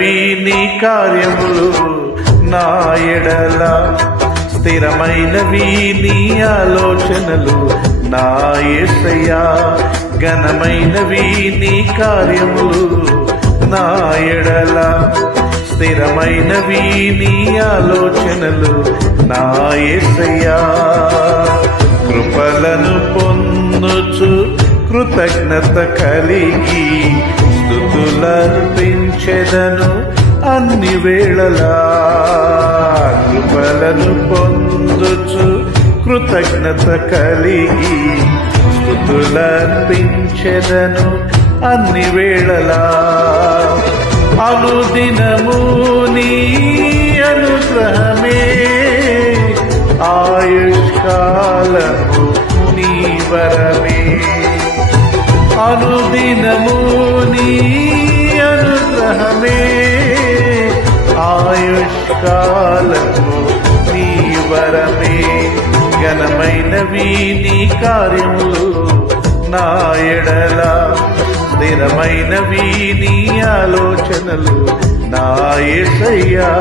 ఘనమైనవి నీ కార్యములు నా ఎడల, స్థిరమైనవి నీ ఆలోచనలు నా యేసయ్యా. ఘనమైనవి నీ కార్యములు నా ఎడల, స్థిరమైనవి నీ ఆలోచనలు నా యేసయ్యా. కృపలను పొందుచు కృతజ్ఞత కలిగి స్తుతులర్పించెదను అన్ని వేళలా. కృపలను పొందుచు కృతజ్ఞత కలిగి స్తుతులర్పించెదను అన్ని వేళలా. అనుదినము నీ అనుగ్రహమే, ఆయుష్కాలము నీ వరమే. అనుదినము నీ అనుగ్రహమే, ఆయుష్కాలము నీ వరమే. ఘనమైనవి నీ కార్యములు నా ఎడల, స్థిరమైనవి నీ ఆలోచనలు నా యేసయ్యా.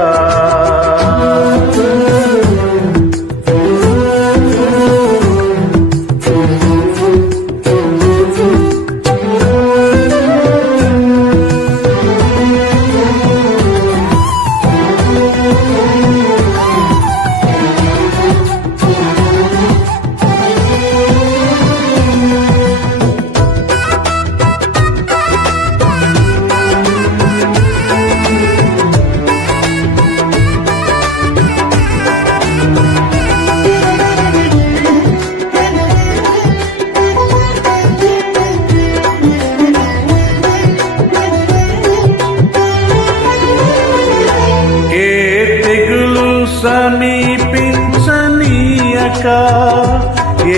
సమీపించనీయక,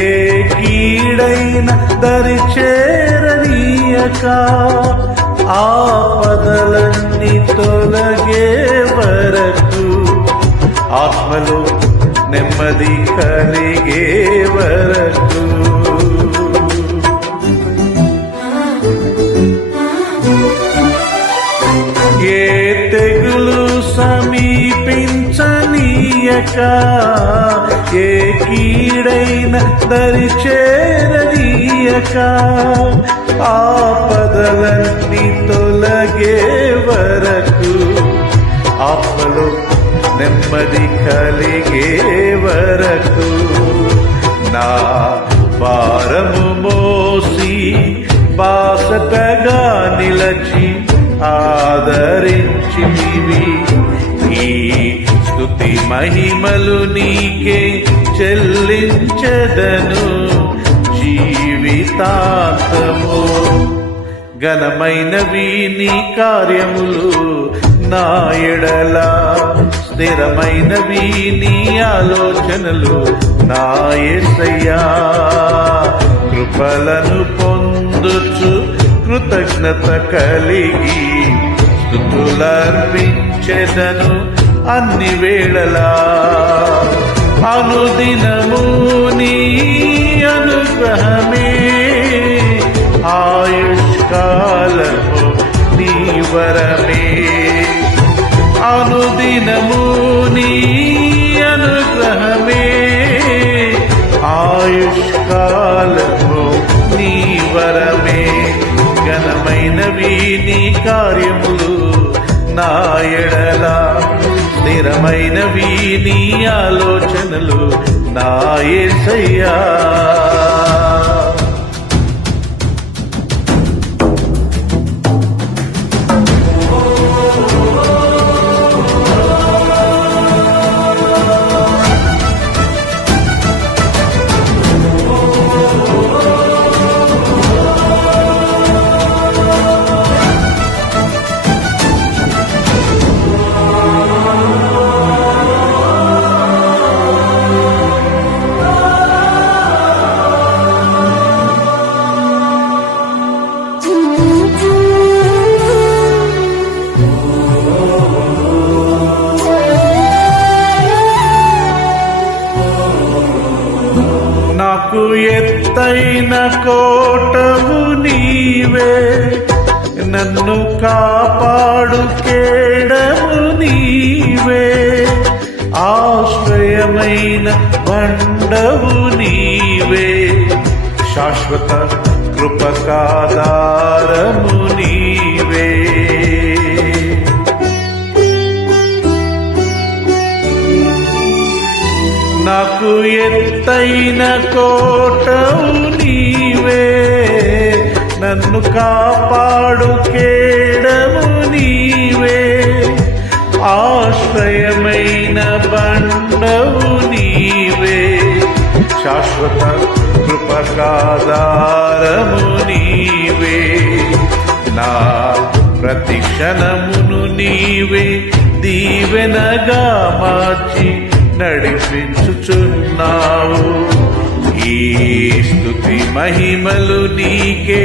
ఏ కీడైన దరి చేరనీయక, ఆపదలన్నీ తొలగే వరకు, ఆత్మలో నెమ్మది కలిగే వరకు. ఏ తెగులు సమీపించనీయక, ఏ కీడైన దరి చేరనీయక, ఆపదలన్నీ తొలగే వరకు, ఆత్మలో నెమ్మది కలిగే వరకు. నా భారము మోసి బాసటగా నిలచి ఆదరించితివి. ఈ స్తుతి మహిమలు నీకే చెల్లించెదను జీవితాంతము. ఘనమైనవి నీ కార్యములు నా ఎడల, స్థిరమైనవి నీ ఆలోచనలు నా యేసయ్యా. కృపలను పొందుచు కృతజ్ఞత కలిగి స్తుతులర్పించెదను అన్ని వేళలా. అనుదినము నీ అనుగ్రహమే, ఆయుష్కాలము నీ వరమే. అనుదినము నీ అనుగ్రహమే, ఆయుష్కాలము నీ వరమే. ఘనమైనవి నీ కార్యములు నా ఎడల, స్థిరమైనవి నీ ఆలోచనలు నా యేసయ్యా. నాకు ఎత్తైన కోటవు నీవే, నన్ను కాపాడు కేడము నీవే, ఆశ్రయమైన బండవు నీవే, శాశ్వత కృపకాధారము నీవే. నాకు ఎత్తైన కోటవు నీవే, నన్ను కాపాడు కేడము నీవే, ఆశ్రయమైన బండవు నీవే, శాశ్వత కృపకాధారము నీవే. నా ప్రతి క్షణమును నీవే దీవెనగా మార్చి నడిపించుచున్నావు. ఈ స్తుతి మహిమలు నీకే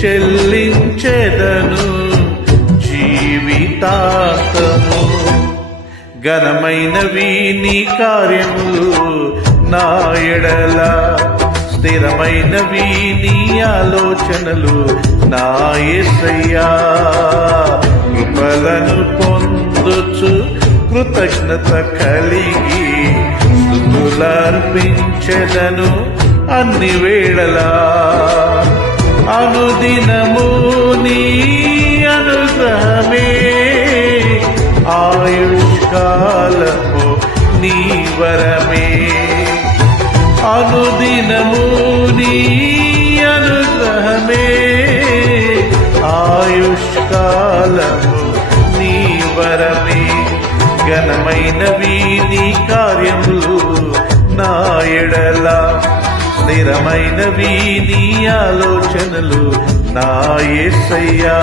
చెల్లించెదను జీవితాంతము. ఘనమైనవి నీ కార్యములు నా ఎడల, స్థిరమైనవి నీ ఆలోచనలు నా యేసయ్యా. కృపలను పొందుచు కృతజ్ఞత కలిగి స్తుతులర్పించెదను అన్ని వేళలా. అనుదినము నీ అనుగ్రహమే, ఆయుష్కాలము నీ వరమే, అనుదినము నీ అనుగ్రహమే, ఆయుష్కాలము నీ వరమే. ఘనమైనవి నీ కార్యములు నా ఎడల, స్థిరమైనవి నీ ఆలోచనలు నా యేసయ్యా.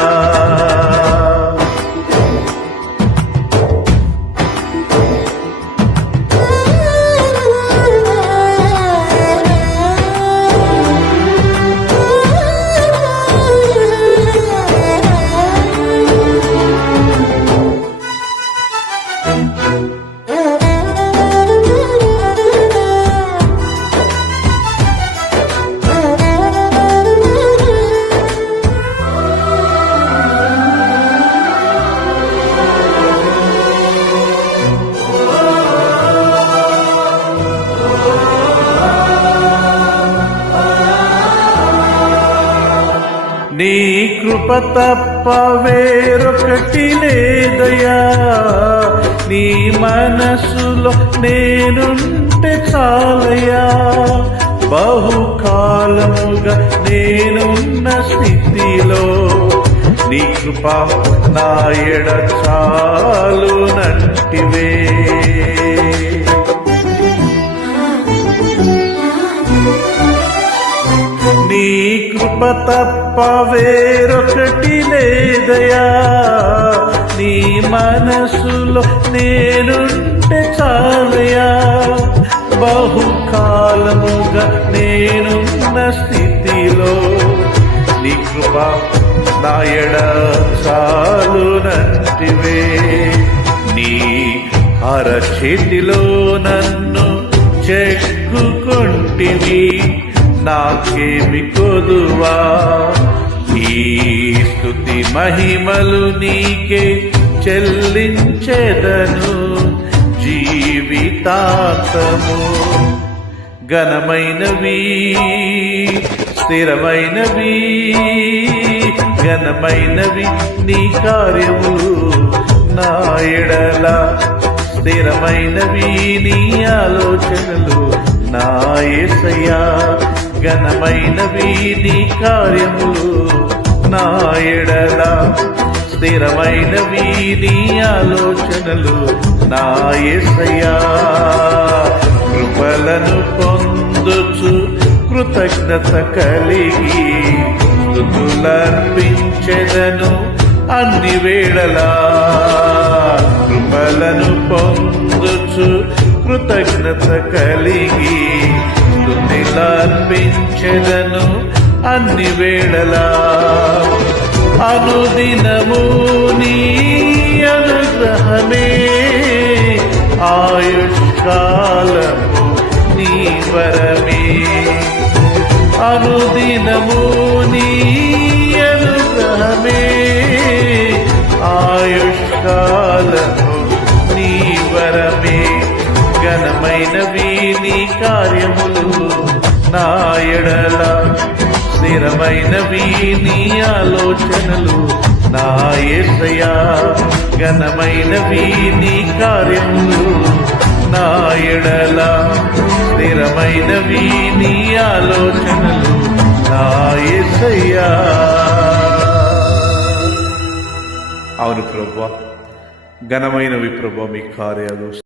నీ కృప తప్ప వేరొకటి లేదయా, నీ మనసులో నేనుంటే చాలయా. బహుకాలముగా నేనున్న స్థితిలో నీ కృప నా ఎడ చాలునంటివే. నీ కృప తప్ప వేరొకటి లేదయా, నీ మనసులో నేనుంటే చాలయా. బహుకాలముగా నేనున్న స్థితిలో నీ కృప నా ఎడ చాలునంటివే. నీ అరచేతిలో నన్ను చెక్కుకొంటివి, నాకేమి కొదువా. ఈ స్తుతి మహిమలు నీకే చెల్లించెదను జీవితాంతము. ఘనమైనవి స్థిరమైనవి, ఘనమైనవి నీ కార్యములు నా ఎడల, స్థిరమైనవి నీ ఆలోచనలు నా యేసయ్యా. ఘనమైనవి నీ కార్యములు నా ఎడల, స్థిరమైనవి నీ ఆలోచనలు నా యేసయ్యా. కృపలను పొందుచు కృతజ్ఞత కలిగి స్తుతులర్పించెదను అన్ని వేళలా. కృపలను పొందుచు కృతజ్ఞత కలిగి స్తుతులర్పించెదను అన్ని వేళలా. అనుదినము నీ అనుగ్రహమే, ఆయుష్కాలము నీ వరమే. అనుదినము నీ అనుగ్రహమే, స్థిరమైనవి నీ కార్యములు నా ఎడల, స్థిరమైనవి నీ ఆలోచనలు నా యేసయ్యా. ఘనమైనవి నీ కార్యములు నా ఎడల, స్థిరమైనవి నీ ఆలోచనలు నా యేసయ్యా. అవును ప్రభువా, ఘనమైనవి ప్రభువా మీ కార్యాలు.